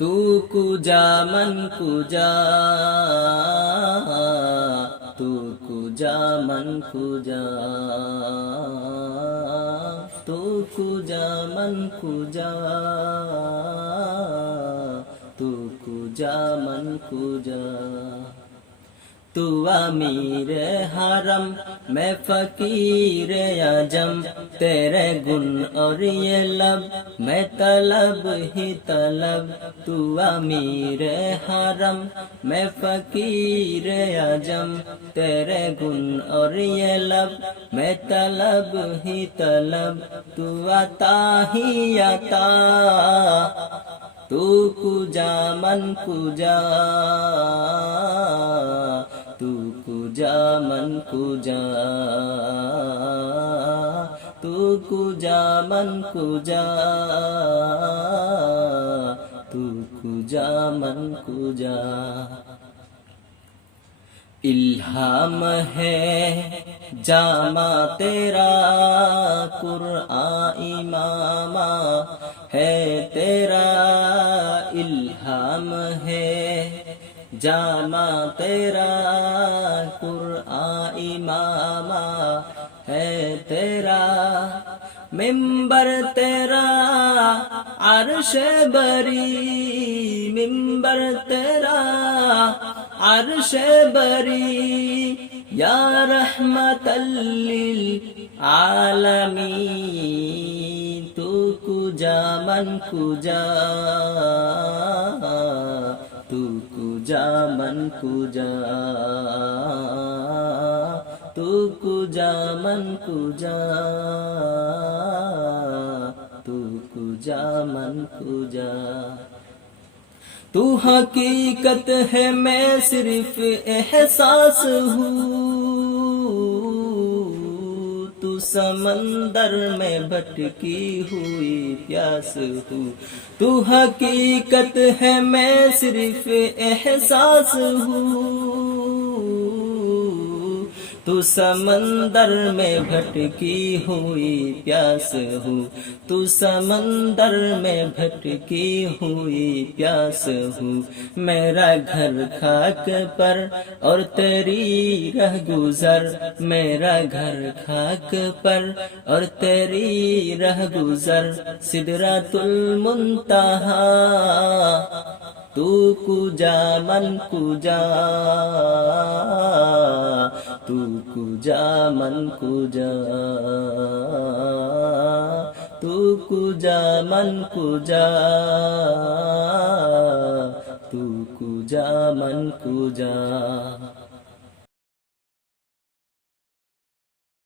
तू कुजा मन कुजा, तू कुजा मन कुजा, तू कुजा मन कुजा, तू कुजा मन कुजा। तू अमीर हरम मैं फकीर आजम, तेरे गुण और ये लब मैं तलब ही तलब। तू अमीर हरम मैं फकीर आजम, तेरे गुण और ये लब मैं तलब ही तलब। तू अता ही अता, तू कुजा मन कुजा, तू कुजा मन कुजा, तू कुजा मन कुजा, तू कुजा मन कुजा। इल्हाम है जामा तेरा, कुरआन इमामा है तेरा। इल्हाम है जामा तेरा, कुरआन इमामा है तेरा। मिंबर तेरा अर्श बरी, मिंबर तेरा अर्श बरी। या रहमतल लिल आलमीन, तू कुजा मन कुजा, तू कुजा मन कुजा, तू कुजा मन कुजा, तू कुजा मन कुजा। तू हकीकत है मैं सिर्फ एहसास हूँ, तू समंदर में भटकी हुई प्यास हूँ। तू हकीकत है मैं सिर्फ एहसास हूँ, तू समंदर में भटकी हुई प्यास हूँ। तू समंदर में भटकी हुई प्यास हूँ। मेरा घर खाक पर और तेरी रह गुजर, मेरा घर खाक पर और तेरी रह गुजर। सिदरतुल मुंतहा, तू कुजा मन कुजा, तू कुजा मन कुजा, तू कुजा मन कुजा, तू कुजा मन कुजा।